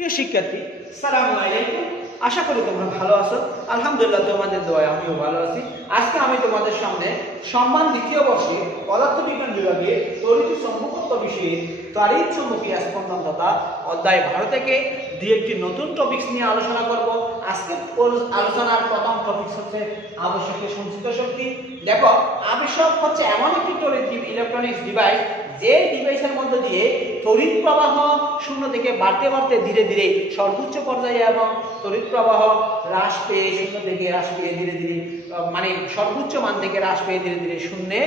প্রিয় শিক্ষার্থী, আসসালামু আলাইকুম। আশা করি তোমরা ভালো আছো। আলহামদুলিল্লাহ, তোমাদের দোয়ায় আমিও ভালো আছি। আজকে আমি তোমাদের সামনে সম্মান দ্বিতীয় বর্ষে পদার্থবিজ্ঞান বিভাগে তড়িৎ চৌম্বকত্ব বিষয়ে তড়িৎ চুম্বকীয় স্পন্দনতা অধ্যায় 12 থেকে একটি নতুন টপিকস নিয়ে আলোচনা করব। আজকে আলোচনার প্রথম টপিকস হচ্ছে আবশ্যকীয় সঞ্চিত শক্তি। দেখো, আবশ্যক হচ্ছে এমন একটি তড়িৎ ইলেকট্রনিক্স ডিভাইস যে ডিভাইসের মধ্যে দিয়ে তড়িৎ প্রবাহ শূন্য থেকে বাড়তে বাড়তে ধীরে ধীরে সর্বোচ্চ পর্যায়ে এবং তড়িৎ প্রবাহ হ্রাস পেয়ে শূন্য থেকে হ্রাস পেয়ে ধীরে ধীরে মানে সর্বোচ্চ মান থেকে হ্রাস পেয়ে ধীরে ধীরে শূন্যে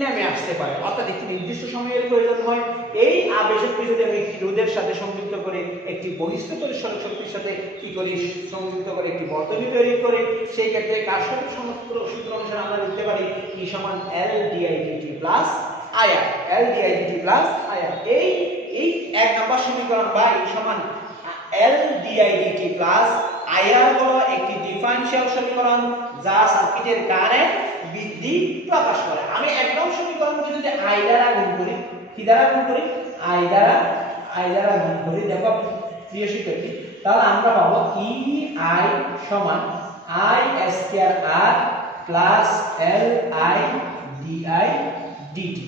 নেমে আসতে পারে, অর্থাৎ একটি নির্দিষ্ট সময়ের প্রয়োজন হয়। এই আবেশককে যদি আমি একটি রোধের সাথে সংযুক্ত করে একটি বহিষ্ঠ তড়িৎ শক্তির সাথে কি করি সংযুক্ত করে একটি বর্তনী তৈরি করে, সেই ক্ষেত্রে কার্শফের সূত্র অনুসারে আমরা লিখতে পারি E সমান L dIdt প্লাস আয়ার, L dIdt প্লাস আয়ার। এই এক নম্বর সমীকরণ বা E সমান L dIdt প্লাস আয়ার হলো একটি ডিফারেনশিয়াল সমীকরণ যা সার্কিটের কারেন্ট বৃদ্ধি প্রকাশ করে। আমি একদম সমীকরণকে যদি I দ্বারা গুণ করি, কি দ্বারা গুণ করি? I দ্বারা গুণ করি। দেখো প্রিয় শিক্ষার্থী, তাহলে আমরা পাবো EI সমান I square R plus LI dIdt।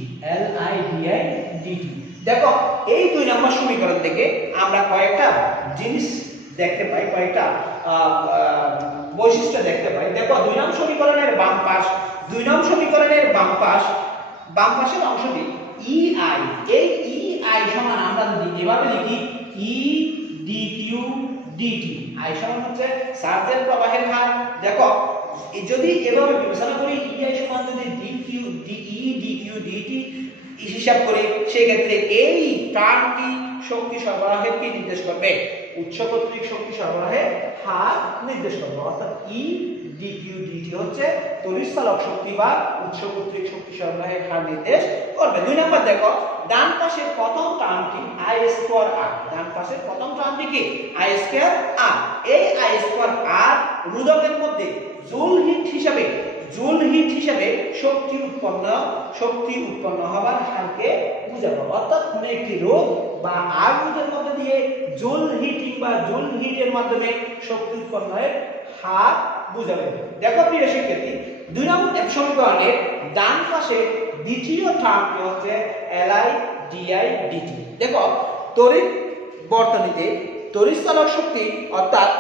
দেখো, এই দুই নম্বর সমীকরণ থেকে আমরা কয়েকটা জিনিস দেখতে পাই, কয়েকটা বৈশিষ্ট্য দেখতে পাই। দেখো, দুই নম্বর সমীকরণের বাম পাশের অংশটি EI, এই EI সমান আমরা যদি এভাবে লিখি E dQ dt। I সমান হচ্ছে চার্জের প্রবাহের হার। দেখো, যদি এভাবে বিবেচনা করি EI সমান যদি dQ dQ dt হিসাব করি, সেই ক্ষেত্রে এই টার্মটি শক্তি সরবরাহের কি নির্দেশ করবে? উৎস কর্তৃক শক্তি সরবরাহের হার নির্দেশ করবে, অর্থাৎ E dQ dt হচ্ছে তড়িৎচালক শক্তি বা উৎস কর্তৃক শক্তি সরবরাহের হার নির্দেশ করবে। দুই নম্বর দেখো, ডান পাশের প্রথম টার্মটি I স্কয়ার R, ডান পাশের প্রথম টার্মটি কি I স্কয়ার R। এই I স্কয়ার R রোধকের মধ্যে জুল হিট হিসাবে শক্তি উৎপন্ন হবার হারকে বোঝাবো, অর্থাৎ কোন একটি রোধ বা আর রোধের মধ্যে দিয়ে জুল হিটিং বা জুল হিটের মাধ্যমে শক্তি উৎপন্নের হার বোঝাবে। দেখো প্রিয় শিক্ষার্থী, দুই নম্বর সমীকরণের ডান পাশে দ্বিতীয় টার্মটি হচ্ছে Li dIdt। দেখো, তড়িৎ বর্তনীতে তড়িৎচালক শক্তি অর্থাৎ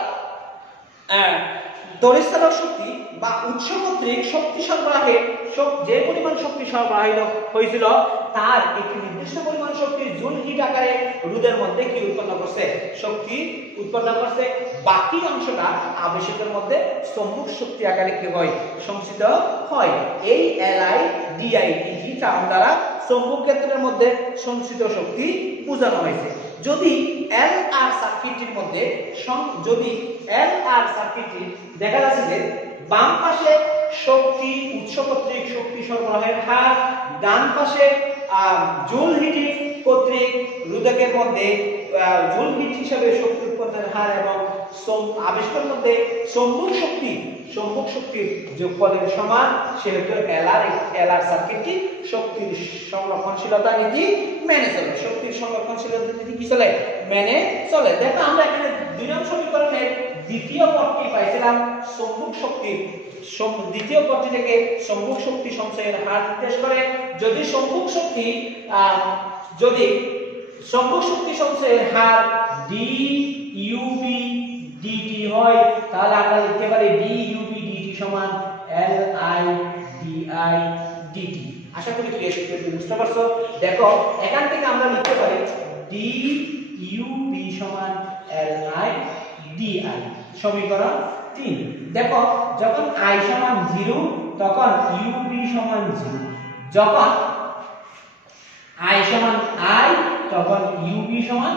তড়িৎচালক শক্তি বা উৎস কর্তৃক শক্তি সরবরাহে যে পরিমাণ শক্তি সরবরাহিত হয়েছিল তার একটি নির্দিষ্ট পরিমাণ শক্তি জুল হিট আকারে রোধের মধ্যে কি উৎপন্ন করছে? শক্তি উৎপন্ন করছে। বাকি অংশটা আবেশকের মধ্যে চৌম্বক শক্তি আকারে কি হয়? সঞ্চিত হয়। এই Li dIdt টার্ম দ্বারা চৌম্বক ক্ষেত্রের মধ্যে সঞ্চিত শক্তি বোঝানো হয়েছে। যদি LR সার্কিটের মধ্যে দেখা যাচ্ছে যে বাম পাশে শক্তি উৎস কর্তৃক শক্তি সরবরাহের হার, ডান পাশে জুল হিট কর্তৃক রোধকের মধ্যে জুল হিট হিসাবে শক্তি উৎপন্নের হার এবং আবেশকের মধ্যে চৌম্বক শক্তির যোগফলের সমান, সেহেতু LR সার্কিটটি শক্তির সংরক্ষণশীলতা নীতি মেনে চলে। শক্তির সংরক্ষণশীলতা নীতি কি চলে? মেনে চলে। দেখো, আমরা এখানে দুই নম্বর সমীকরণের দ্বিতীয় পদটি পাইছিলাম চৌম্বক শক্তি। দ্বিতীয় পদটি থেকে চৌম্বক শক্তি সঞ্চয়ের হার নির্দেশ করে। যদি চৌম্বক শক্তি সঞ্চয়ের হার dUB dt হয়, তাহলে আমরা লিখতে পারি dUB dt সমান Li dIdt। আশা করি প্রিয় শিক্ষার্থী বুঝতে পারছো। দেখো, এখান থেকে আমরা লিখতে পারি dUB সমান Li di। সমীকরণ 3। দেখো, যখন I সমান 0 তখন UB সমান 0, যখন I সমান I তখন UB সমান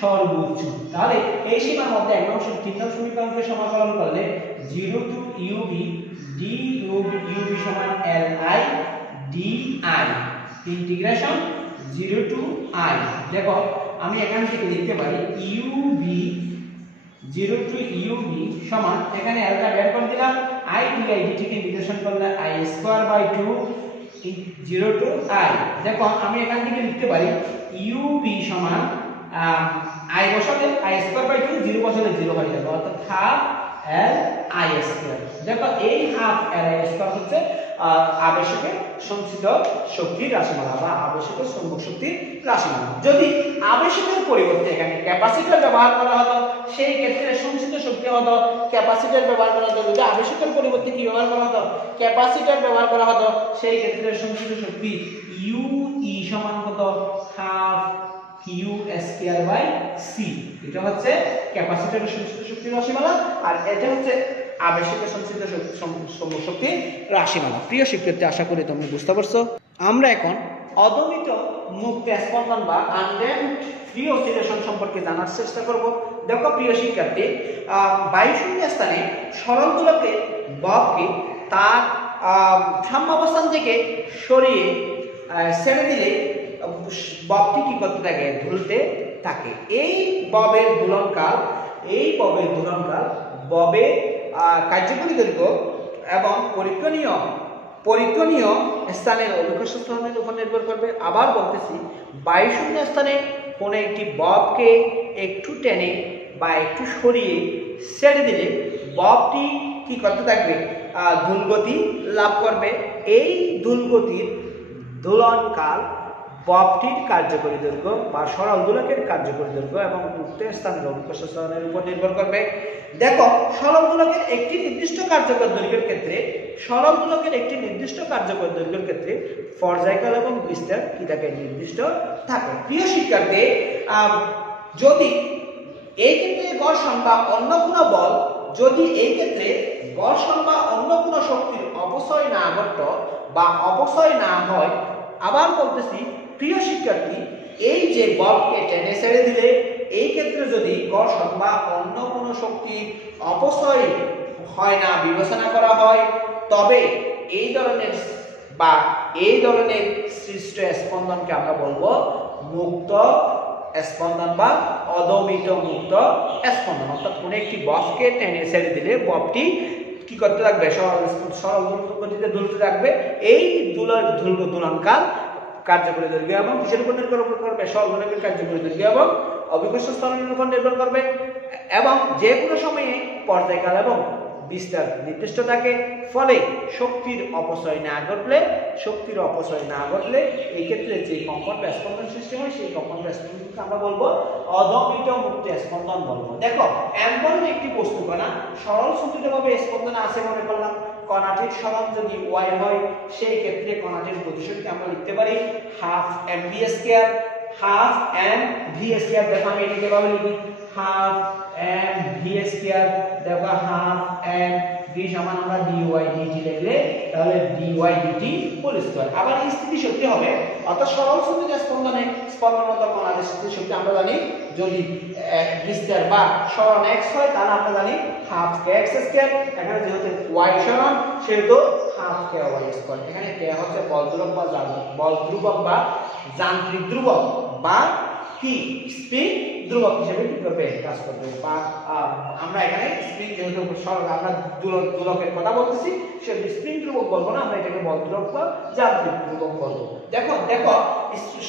সর্বোচ্চ। তাহলে এই সীমার মধ্যে একদম 3 নং সমীকরণকে সমাকলন করলে 0 টু UB dUB সমান Li di integration 0 to I। দেখো, আমি এখান থেকে লিখতে পারি UB 0 টু UB সমান, এখানে Lটা বের করে দিলাম, I dIdt কে ইন্টিগ্রেশন করলে I square by 2 0 to I। দেখো, আমি এখান থেকে লিখতে পারি UB সমান I বসালে I স্কয়ার বাই 2 0 বসালে 0 হয়ে যাবে, অর্থাৎ হাফ এল আই স্কয়ার। দেখো এই হাফ এল আই স্কয়ার হচ্ছে আবেশকে সঞ্চিত শক্তির রাশিমালা বা আবেশকে চৌম্বক শক্তির রাশিমালা। যদি আবেশকের পরিবর্তে এখানে ক্যাপাসিটর ব্যবহার করা হতো সেই ক্ষেত্রে সঞ্চিত শক্তি হতো ক্যাপাসিটর ব্যবহার করা হতো। যদি আবেশকের পরিবর্তে কি ব্যবহার করা হতো, ক্যাপাসিটর ব্যবহার করা হতো, সেই ক্ষেত্রে সঞ্চিত শক্তি ইউ ই সমান কত, half Q square by C. এটা হচ্ছে ক্যাপাসিটরের সঞ্চিত শক্তির রাশিমালা, আর এটা হচ্ছে আবেশকের সঞ্চিত চৌম্বক শক্তির রাশিমালা। প্রিয় শিক্ষার্থী, আশা করি তুমি বুঝতে পারছো। আমরা এখন অদমিত মুক্ত স্পন্দন বা আনড্যাম্পড ফ্রি অসিলেশন সম্পর্কে জানার চেষ্টা করব। দেখো প্রিয় শিক্ষার্থী, বায়ুশূন্য স্থানে সরল দোলকের ববকে তার সাম্যাবস্থান থেকে সরিয়ে ছেড়ে দিলে ববটি কি করতে থাকে, দুলতে থাকে। এই ববের দোলনকাল ববের কার্যকরী দৈর্ঘ্য এবং পরীক্ষণীয় স্থানের অভিকর্ষ স্থানের উপর নির্ভর করবে। আবার বলতেছি, বায়ুশূন্য স্থানে কোনো একটি ববকে একটু টেনে বা একটু সরিয়ে ছেড়ে দিলে ববটি কি করতে থাকবে, ধুলগতি লাভ করবে। এই ধুলগতির দোলনকাল ববটির কার্যকরী দৈর্ঘ্য বা সরল দোলকের কার্যকরী দৈর্ঘ্য এবং মুক্ত স্থানের অভিকর্ষ স্থানের উপর নির্ভর করবে। দেখো, সরল দোলকের একটি নির্দিষ্ট কার্যকর দৈর্ঘ্যের ক্ষেত্রে পর্যায়কাল এবং বিস্তার কি থাকে, নির্দিষ্ট থাকে। প্রিয় শিক্ষার্থী, যদি এই ক্ষেত্রে ঘর্ষণ বা অন্য কোনো বল, যদি এই ক্ষেত্রে ঘর্ষণ বা অন্য কোনো শক্তির অপচয় না ঘটত বা অপচয় না হয়, আবার বলতেছি প্রিয় শিক্ষার্থী, এই যে বলকে টেনে ছেড়ে দিলে এই ক্ষেত্রে যদি ঘর্ষণ বা অন্য কোনো শক্তির অপচয় হয় না বিবেচনা করা হয়, তবে এই ধরনের সৃষ্ট স্পন্দনকে আমরা বলবো মুক্ত স্পন্দন বা অদমিত মুক্ত স্পন্দন। অর্থাৎ কোন একটি ববকে টেনে ছেড়ে দিলে ববটি কি করতে থাকবে, সরল গতিতে দুলতে থাকবে। এই দুলনকাল কার্যকরী দৈর্ঘ্য এবং কিসের উপর নির্ভর করবে, সরল দোলকের কার্যকরী দৈর্ঘ্য এবং অভিকর্ষ স্থানের উপর নির্ভর করবে। এবং যে কোনো সময়ে পর্যায়কাল এবং বিস্তার নির্দিষ্ট থাকে। ফলে শক্তির অপচয় না ঘটলে এই ক্ষেত্রে যে কম্পন বা স্পন্দন সৃষ্টি হয় সেই কম্পন বা স্পন্দনকে আমরা বলবো অদমিত মুক্ত স্পন্দন বলবো। দেখো, এমন একটি বস্তু কণা সরল সঞ্চিতভাবে স্পন্দন আছে মনে করলাম, কণাটির সমান যদি y হয়, সেই ক্ষেত্রে কণাটির গতিশক্তি আমরা লিখতে পারি half mv square, half mv square. দেখো আমি এটাকে কিভাবে লিখি, হাফ mv স্কয়ার, দেখো হাফ mv সমান আমরা dy dt লিখলে তাহলে dy dt হোল স্কয়ার। আবার স্থিতি শক্তি হবে, অর্থাৎ সরল সঞ্চিত স্পন্দনে স্পন্দনরত কণার স্থিতি শক্তি আমরা জানি যদি বিস্তার বা সরণ x হয় তাহলে আমরা জানি হাফ kx স্কয়ার। এখানে যেহেতু y সরণ সেহেতু হাফ ky স্কয়ার। এখানে k হচ্ছে বল ধ্রুবক বা যান্ত্রিক ধ্রুবক বা কি স্প্রিং ধ্রুবক হিসেবে কি করবে, কাজ করবে। বা আমরা এখানে স্প্রিং যেহেতু সরল আমরা দোলকের কথা বলতেছি, সেটা স্প্রিং ধ্রুবক বলবো না, আমরা এটাকে বল ধ্রুবক বা যান্ত্রিক ধ্রুবক বলবো। দেখো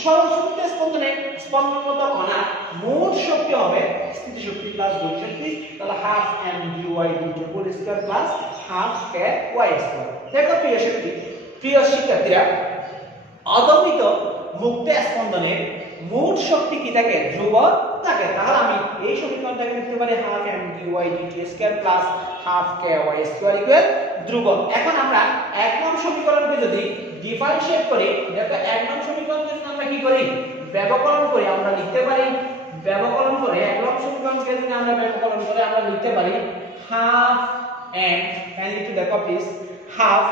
সরল সঞ্চিত স্পন্দনে স্পন্দনরত কণার মোট শক্তি হবে স্থিতি শক্তি প্লাস গতি শক্তি, তাহলে half mv dt whole square plus half ky square. দেখো প্রিয় শিক্ষার্থীরা, অদমিত মুক্ত স্পন্দনের মোট শক্তি কি থাকে, ধ্রুবক থাকে। তাহলে আমি এই সমীকরণটাকে লিখতে পারি half mv dt square plus half ky square equal ধ্রুবক। এখন আমরা এক নং সমীকরণকে যদি ডিফারেনশিয়েট করি, দেখো এক নং সমীকরণকে যদি আমরা কি করি, ব্যবকলন করি, আমরা লিখতে পারি ব্যবকলন করে এক নং সমীকরণকে যদি আমরা ব্যবকলন করে আমরা লিখতে পারি হাফ n একটু দেখো প্লিজ, হাফ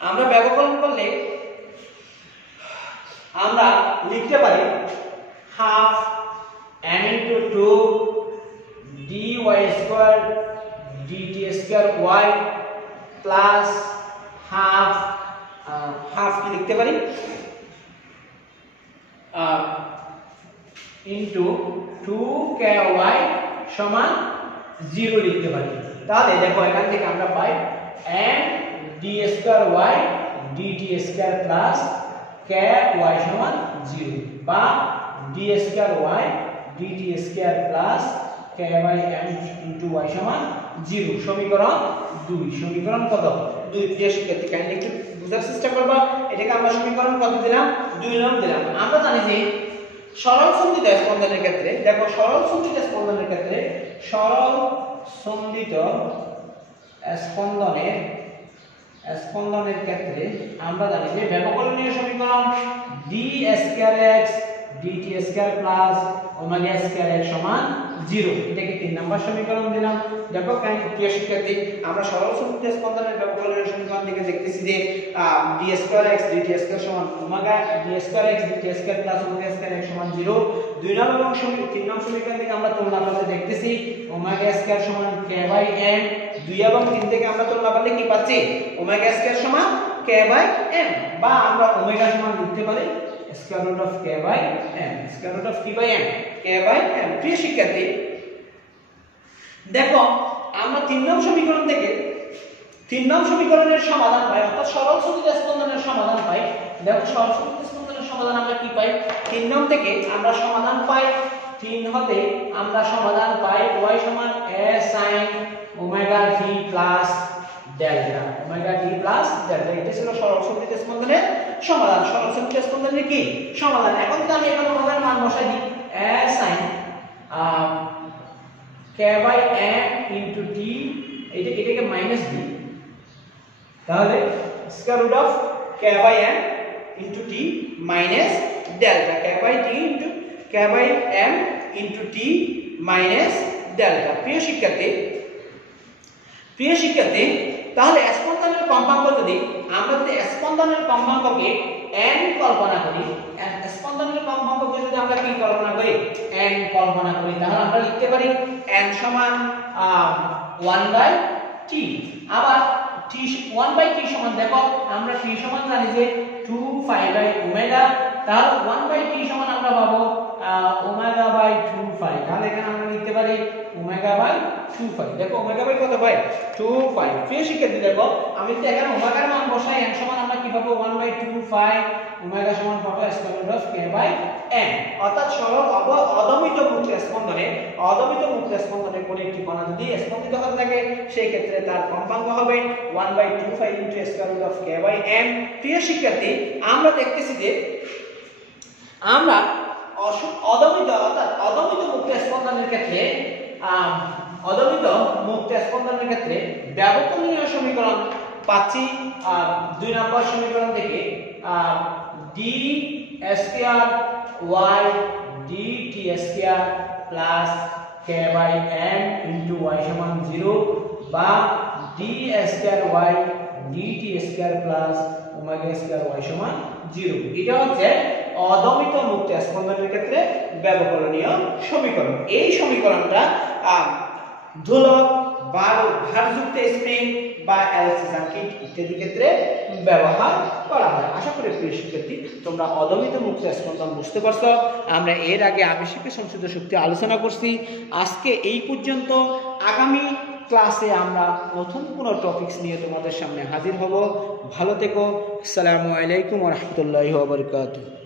আমরা ব্যবকলন করলে আমরা লিখতে পারি half n into 2 dy square dt square y plus half কি লিখতে পারি into 2ky সমান 0 লিখতে পারি। তাহলে দেখো এখান থেকে আমরা পাই n d square y dt square plus ky সমান 0 বা d square y dt square plus k by m into y সমান 0 সমীকরণ 2 সমীকরণ কত 2 প্রিয় শিক্ষার্থী কাইন্ডলি একটু বুঝার চেষ্টা করবা এটাকে আমরা সমীকরণ কত দিলাম 2 নাম দিলাম আমরা জানি যে সরল সন্ধিত স্পন্দনের ক্ষেত্রে দেখো সরল সন্ধিত স্পন্দনের ক্ষেত্রে সরল সন্ধিত স্পন্দনের ক্ষেত্রে আমরা জানি যে ব্যবকলনীয় সমীকরণ d square x dt square plus omega square x সমান 0 এটাকে 3 নাম্বার সমীকরণ দিলাম দেখো প্রিয় শিক্ষার্থী আমরা সরল সন্ধিত স্পন্দনের ব্যবকলনীয় সমীকরণ থেকে দেখতেছি যে d square x dt square সমান omega d square x dt square plus omega square x সমান 0 2 নম্বর এবং 3 নম্বর সমীকরণ থেকে আমরা তুলনা করলে দেখতেছি ওমেগা স্কয়ার সমান k বাই m 2 এবং 3 থেকে আমরা তুলনা করলে কি পাচ্ছি ওমেগা স্কয়ার সমান k বাই m বা আমরা ওমেগা সমান লিখতে পারি square root of k by m square root of k by m k by m প্রিয় শিক্ষার্থী দেখো আমরা 3 নং সমীকরণ থেকে 3 নং সমীকরণের সমাধান পাই অর্থাৎ সরল সন্ধিত স্পন্দনের সমাধান পাই দেখো সরল সন্ধিত স্পন্দনের সমাধান আমরা কি পাই 3 নং থেকে আমরা সমাধান পাই 3 হতে আমরা সমাধান পাই y সমান a sin omega t plus delta omega t plus delta এটা ছিল সরল সন্ধিত স্পন্দনের সমাধান সরল সন্ধিত স্পন্দনের কি সমাধান এখন যদি আমি এখানে ওমেগার মান বসাই দিই a sin k by m into t এটাকে মাইনাস দিই তাহলে square root of k by m into t minus delta k by t into k by m into t minus delta প্রিয় শিক্ষার্থী তাহলে স্পন্দনের কম্পাঙ্ক যদি আমরা যদি স্পন্দনের কম্পাঙ্ককে n কল্পনা করি স্পন্দনের কম্পাঙ্ককে যদি আমরা কি কল্পনা করি n কল্পনা করি তাহলে আমরা লিখতে পারি n সমান 1/t আবার t 1/t সমান দেখো আমরা t সমান জানি যে 2 পাই বাই ওমেগা তাহলে 1/t সমান আমরা পাবো ওমেগা বাই 2 পাই তাহলে এখানে আমরা লিখতে পারি ওমেগা বাই 2 পাই দেখো ওমেগা বাই কত পাই 2 পাই প্রিয় শিক্ষার্থী দেখো আমি যদি এখানে ওমেগার মান বসাই n সমান আমরা কি পাবো 1/2 পাই ওমেগা সমান পাবো square root of k by m অর্থাৎ সরল অদমিত মুক্ত স্পন্দনের কোন একটি কণা যদি স্পন্দিত হতে থাকে সেই ক্ষেত্রে তার কম্পাঙ্ক হবে 1/2 pi into square root of k by m প্রিয় শিক্ষার্থী আমরা দেখতেছি যে আমরা অদমিত মুক্ত স্পন্দনের ক্ষেত্রে ব্যবকলনীয় সমীকরণ পাচ্ছি 2 নম্বর সমীকরণ থেকে d square y dt square plus k by m into y সমান 0 বা d square y dt square plus omega square y সমান 0 এটা হচ্ছে অদমিত মুক্ত স্পন্দনের ক্ষেত্রে ব্যবকলনীয় সমীকরণ এই সমীকরণটা দোলক ভারযুক্ত স্প্রিং বা এলসি সার্কিট ইত্যাদি ক্ষেত্রে ব্যবহার করা হয় আশা করি প্রিয় শিক্ষার্থী তোমরা অদমিত মুক্ত স্পন্দন বুঝতে পারছো আমরা এর আগে আবেশিক সংসিদ্ধ শক্তি আলোচনা করছি আজকে এই পর্যন্ত আগামী ক্লাসে আমরা নতুন কোনো টপিকস নিয়ে তোমাদের সামনে হাজির হব ভালো থেকো আসসালামু আলাইকুম ওয়া রাহমাতুল্লাহি ওয়া বারাকাতুহু